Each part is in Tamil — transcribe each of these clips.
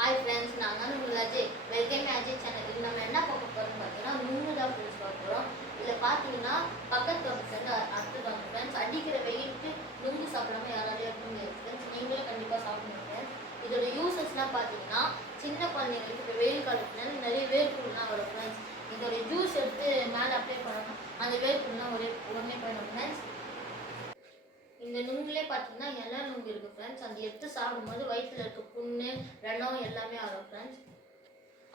Hi friends, நான் தான் உங்கள் அஜய். வெல்கம் அஜய் சேனலுக்கு நம்ம என்ன பார்க்க போறோம்னு பார்த்தீங்கன்னா நுங்கு தான் ஃப்ரெண்ட்ஸ் பார்க்க போகிறோம். இதில் பார்த்தீங்கன்னா பக்கத்து ஃப்ரெண்ட் அடுத்தது ஃப்ரெண்ட்ஸ் அடிக்கிற வெயிலுக்கு நுங்கு சாப்பிடாம யாராலையும் இருக்க முடியாது ஃப்ரெண்ட்ஸ். நீங்களும் கண்டிப்பாக சாப்பிடுங்க ஃப்ரெண்ட்ஸ். இதோட யூசஸ்லாம் பார்த்தீங்கன்னா சின்ன குழந்தைங்களுக்கு இப்போ வெயில் காலத்துல நிறைய வேர்க்குருலாம் வரும் ஃப்ரெண்ட்ஸ். இதோட ஜூஸ் எடுத்து மேலே அப்ளை பண்ணணும், அந்த வேர்க்குருலாம் உடனே போயிடும் ஃப்ரெண்ட்ஸ். இந்த நுங்குலே பார்த்தீங்கன்னா எல்லா நுங்கு இருக்குது ஃப்ரெண்ட்ஸ். அந்த எடுத்து சாப்பிடும்போது வயிற்றில் இருக்க புண்ணு ரணம் எல்லாமே ஆகும் ஃப்ரெண்ட்ஸ்.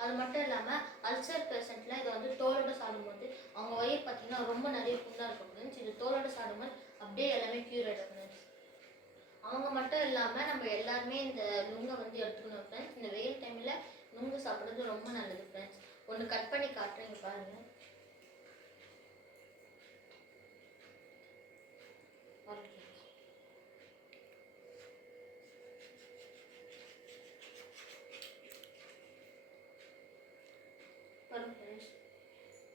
அது மட்டும் இல்லாமல் அல்சர் பேஷண்ட்டில் இதை வந்து தோலோடு சாப்பிடும்போது அவங்க வயிறு பார்த்தீங்கன்னா ரொம்ப நிறைய புண்ணாக இருக்கும் ஃப்ரெண்ட்ஸ். இது தோலோடு சாப்பிடும்போது அப்படியே எல்லாமே க்யூர் ஆகிடும் ஃப்ரெண்ட்ஸ். அவங்க மட்டும் இல்லாமல் நம்ம எல்லாருமே இந்த நுங்கை வந்து எடுத்துக்கணும் ஃப்ரெண்ட்ஸ். இந்த வெயில் டைமில் நுங்கு சாப்பிட்றது ரொம்ப நல்லது ஃப்ரெண்ட்ஸ். ஒன்று கட் பண்ணி காட்டுறேங்க பாருங்கள்.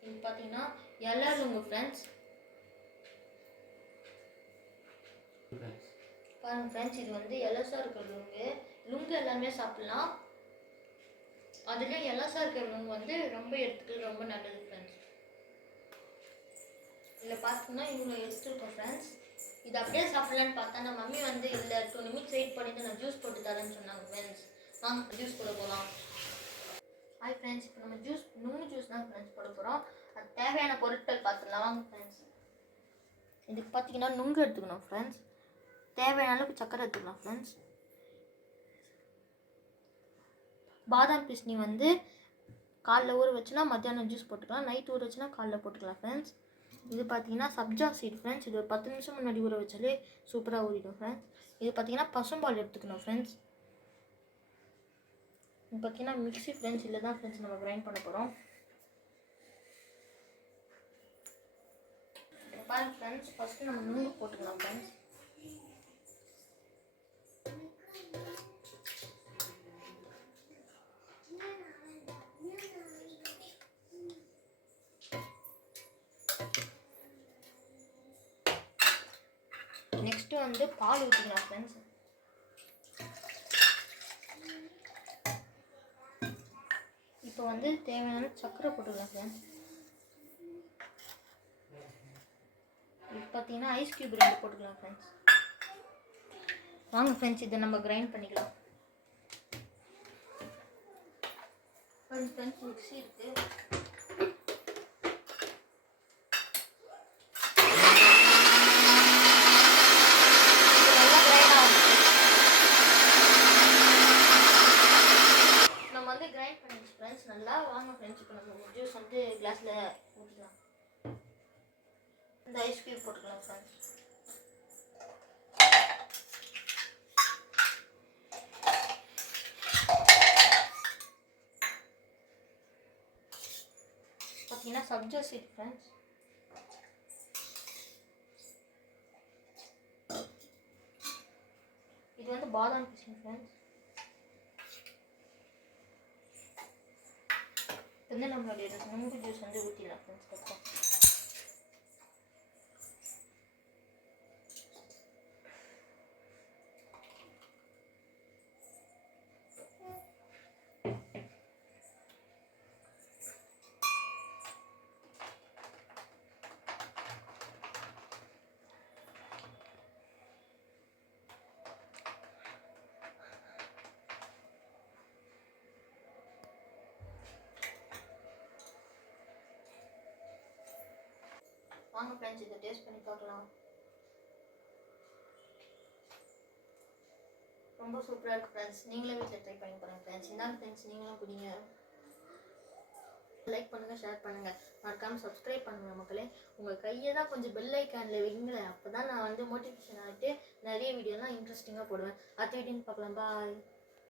இது பார்த்தீங்கன்னா எல்லா நுங்கு ஃப்ரெண்ட்ஸ். பாருங்க ஃப்ரெண்ட்ஸ், இது வந்து எலசா இருக்கிற நுங்கு எல்லாமே சாப்பிடலாம். அதுலேயும் எலசா இருக்கிற நுங்கு வந்து ரொம்ப எடுத்துக்கிறது ரொம்ப நல்லது ஃப்ரெண்ட்ஸ். இதில் பார்த்தீங்கன்னா இவங்க எடுத்துருக்கோம் ஃப்ரெண்ட்ஸ். இது அப்படியே சாப்பிடலான்னு பார்த்தா நம்ம மம்மி வந்து இல்லை 2 நிமிஷம் வெயிட் பண்ணிட்டு நான் ஜூஸ் போட்டு தரேன்னு சொன்னாங்க ஃப்ரெண்ட்ஸ். வாங்க ஜூஸ் போட போகலாம். ஹாய் ஃப்ரெண்ட்ஸ், இப்போ நம்ம நுங்கு ஜூஸ் தான் ஃப்ரெண்ட்ஸ் போட போகிறோம். அது தேவையான பொருட்கள் பார்த்துடலாம் வாங்க ஃப்ரெண்ட்ஸ். இதுக்கு பார்த்தீங்கன்னா நுங்கு எடுத்துக்கணும் ஃப்ரெண்ட்ஸ். தேவையான அளவுக்கு சக்கரை எடுத்துக்கலாம் ஃப்ரெண்ட்ஸ். பாதாம் பிஸ்னி வந்து காலைல ஊற வச்சுனா மத்தியானம் ஜூஸ் போட்டுக்கலாம், நைட் ஊற வச்சுனா காலைல போட்டுக்கலாம் ஃப்ரெண்ட்ஸ். இது பார்த்தீங்கன்னா சப்ஜா சீட் ஃப்ரெண்ட்ஸ். இது ஒரு 10 நிமிஷம் முன்னாடி ஊற வச்சாலே சூப்பராக ஊறிடும் ஃப்ரெண்ட்ஸ். இது பார்த்தீங்கன்னா பசும்பால் எடுத்துக்கணும் ஃப்ரெண்ட்ஸ். இது பார்த்தீங்கன்னா மிக்ஸி ஃப்ரெண்ட்ஸ். இல்லை தான் ஃப்ரெண்ட்ஸ் நம்ம கிரைண்ட் பண்ண போகிறோம். பாருங்க ஃப்ரெண்ட்ஸ், ஃபஸ்ட்டு நம்ம நுங்கு போட்டுக்கலாம் ஃப்ரெண்ட்ஸ். நெக்ஸ்ட்டு வந்து பால் ஊற்றிக்கலாம் ஃப்ரெண்ட்ஸ். இப்போ வந்து தேவையான சக்கரை போட்டுக்கலாம் ஃப்ரெண்ட்ஸ். இப்போ பார்த்தீங்கன்னா ஐஸ் கியூப் 2 போட்டுக்கலாம் ஃப்ரெண்ட்ஸ். வாங்க ஃப்ரெண்ட்ஸ், இதை நம்ம கிரைண்ட் பண்ணிக்கலாம். ஃப்ரெண்ட்ஸ் மிக்ஸி இருக்குது. நல்லா வாங்க ஃப்ரெண்ட்ஸ், இப்போ நம்ம ஜூஸ் வந்து கிளாஸில் ஊற்றிக்கலாம். இந்த ஐஸ் கியூப் போட்டுக்கலாம் ஃப்ரெண்ட்ஸ். பார்த்தீங்கன்னா சப்ஜா சீட் ஃப்ரெண்ட்ஸ். இது வந்து பாதாம் பிஸ்னி ஃப்ரெண்ட்ஸ். வந்து நம்மளுடைய நுங்கு ஜூஸ் வந்து ஊற்றிடலாம் ஃப்ரெண்ட்ஸ். கரெக்டாக வாங்க ஃப்ரெண்ட்ஸ், இதை டேஸ்ட் பண்ணி பார்க்கலாம். ரொம்ப சூப்பராக இருக்குது ஃப்ரெண்ட்ஸ். நீங்களே வீட்டில் ட்ரை பண்ணி பாருங்கள் ஃப்ரெண்ட்ஸ். இந்தாங்க ஃப்ரெண்ட்ஸ், நீங்களும் குடிங்க. லைக் பண்ணுங்கள், ஷேர் பண்ணுங்கள், மறக்காமல் சப்ஸ்கிரைப் பண்ணுங்கள் மக்களே. உங்கள் கையை தான் கொஞ்சம் பெல் ஐக்கானில் வைங்களேன். அப்போ தான் நான் வந்து மோட்டிவேஷன் ஆகிட்டு நிறைய வீடியோலாம் இன்ட்ரெஸ்டிங்காக போடுவேன். அடுத்த வீடியோன்னு பார்க்கலாம். பாய்.